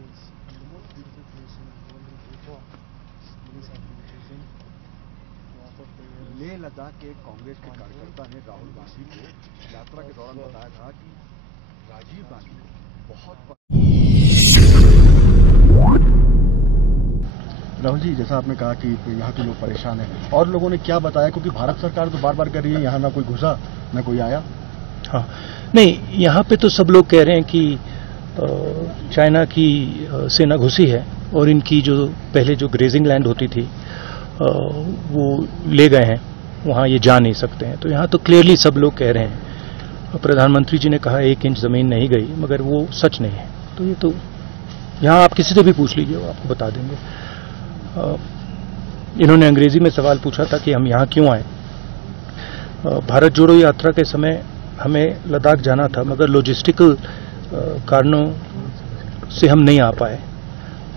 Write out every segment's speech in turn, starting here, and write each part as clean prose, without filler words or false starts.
It's the most beautiful place in the world in Asia. Many have been chosen to offer prayers. Leh Ladakh के कांग्रेस के कार्यकर्ता ने राहुल गांधी को यात्रा के दौरान बताया था कि राजीव गांधी को बहुत राहुल जी, जैसा आपने कहा कि यहाँ के लोग परेशान हैं, और लोगों ने क्या बताया, क्योंकि भारत सरकार तो बार बार कह रही है यहाँ ना कोई घुसा ना कोई आया। हाँ, नहीं, यहाँ पे तो सब लोग कह रहे हैं कि चाइना की सेना घुसी है और इनकी जो पहले जो ग्रेजिंग लैंड होती थी वो ले गए हैं, वहाँ ये जा नहीं सकते हैं। तो यहाँ तो क्लियरली सब लोग कह रहे हैं। प्रधानमंत्री जी ने कहा 1 इंच जमीन नहीं गई, मगर वो सच नहीं है। तो ये तो यहाँ आप किसी से भी पूछ लीजिए, वो आपको बता देंगे। इन्होंने अंग्रेजी में सवाल पूछा था कि हम यहाँ क्यों आए। भारत जोड़ो यात्रा के समय हमें लद्दाख जाना था, मगर लॉजिस्टिकल कारणों से हम नहीं आ पाए।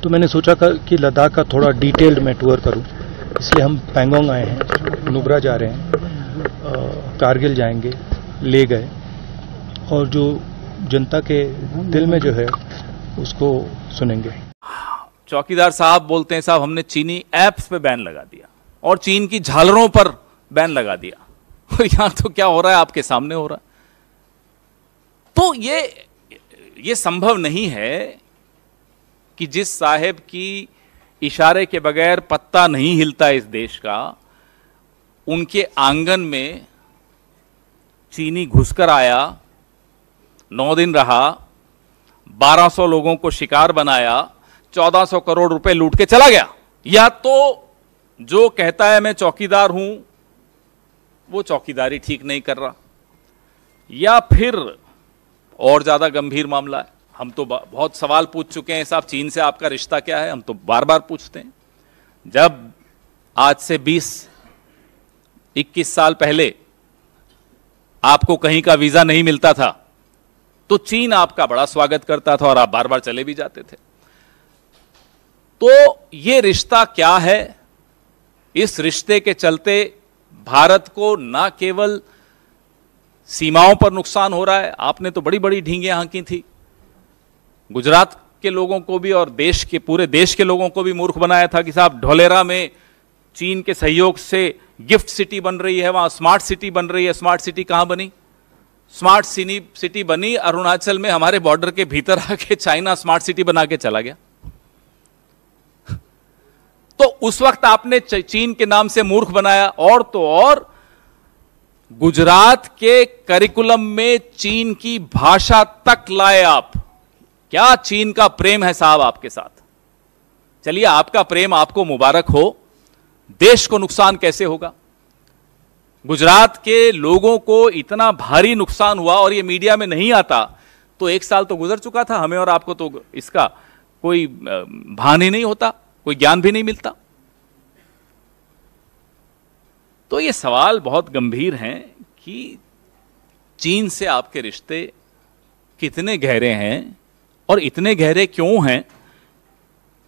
तो मैंने सोचा कि लद्दाख का थोड़ा डिटेल्ड मैं टूर करूं, इसलिए हम पैंगोंग आए हैं, नुब्रा जा रहे हैं, कारगिल जाएंगे, ले गए, और जो जनता के दिल में जो है उसको सुनेंगे। चौकीदार साहब बोलते हैं, साहब हमने चीनी ऐप्स पे बैन लगा दिया और चीन की झालरों पर बैन लगा दिया, और यहां तो क्या हो रहा है आपके सामने हो रहा है। तो ये संभव नहीं है कि जिस साहेब की इशारे के बगैर पत्ता नहीं हिलता इस देश का, उनके आंगन में चीनी घुसकर आया, 9 दिन रहा, 1200 लोगों को शिकार बनाया, 1400 करोड़ रुपए लूट के चला गया। या तो जो कहता है मैं चौकीदार हूं वो चौकीदारी ठीक नहीं कर रहा, या फिर और ज्यादा गंभीर मामला है। हम तो बहुत सवाल पूछ चुके हैं, साहब चीन से आपका रिश्ता क्या है, हम तो बार बार पूछते हैं। जब आज से 20-21 साल पहले आपको कहीं का वीजा नहीं मिलता था तो चीन आपका बड़ा स्वागत करता था और आप बार बार चले भी जाते थे। तो ये रिश्ता क्या है? इस रिश्ते के चलते भारत को ना केवल सीमाओं पर नुकसान हो रहा है, आपने तो बड़ी बड़ी ढींगे हाँकी थी, गुजरात के लोगों को भी और देश के पूरे देश के लोगों को भी मूर्ख बनाया था कि साहब ढोलेरा में चीन के सहयोग से गिफ्ट सिटी बन रही है, वहां स्मार्ट सिटी बन रही है। स्मार्ट सिटी कहां बनी? स्मार्ट सिटी बनी अरुणाचल में, हमारे बॉर्डर के भीतर आके चाइना स्मार्ट सिटी बना के चला गया। तो उस वक्त आपने चीन के नाम से मूर्ख बनाया, और तो और गुजरात के करिकुलम में चीन की भाषा तक लाए आप। क्या चीन का प्रेम है साहब आपके साथ? चलिए, आपका प्रेम आपको मुबारक हो, देश को नुकसान कैसे होगा? गुजरात के लोगों को इतना भारी नुकसान हुआ और ये मीडिया में नहीं आता, तो 1 साल तो गुजर चुका था, हमें और आपको तो इसका कोई भान ही नहीं होता, कोई ज्ञान भी नहीं मिलता। तो ये सवाल बहुत गंभीर हैं कि चीन से आपके रिश्ते कितने गहरे हैं, और इतने गहरे क्यों हैं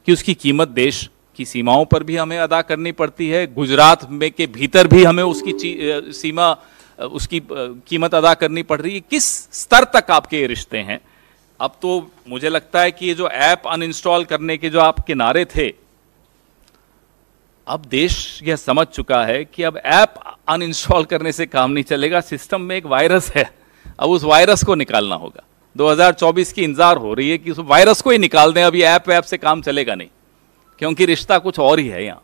कि उसकी कीमत देश की सीमाओं पर भी हमें अदा करनी पड़ती है, गुजरात में के भीतर भी हमें उसकी सीमा, उसकी कीमत अदा करनी पड़ रही है। किस स्तर तक आपके ये रिश्ते हैं? अब तो मुझे लगता है कि ये जो ऐप अनइंस्टॉल करने के जो आपके नारे थे, अब देश यह समझ चुका है कि अब ऐप अनइंस्टॉल करने से काम नहीं चलेगा, सिस्टम में एक वायरस है, अब उस वायरस को निकालना होगा। 2024 की इंतजार हो रही है कि उस वायरस को ही निकाल दें, अब ये ऐप से काम चलेगा नहीं, क्योंकि रिश्ता कुछ और ही है यहाँ।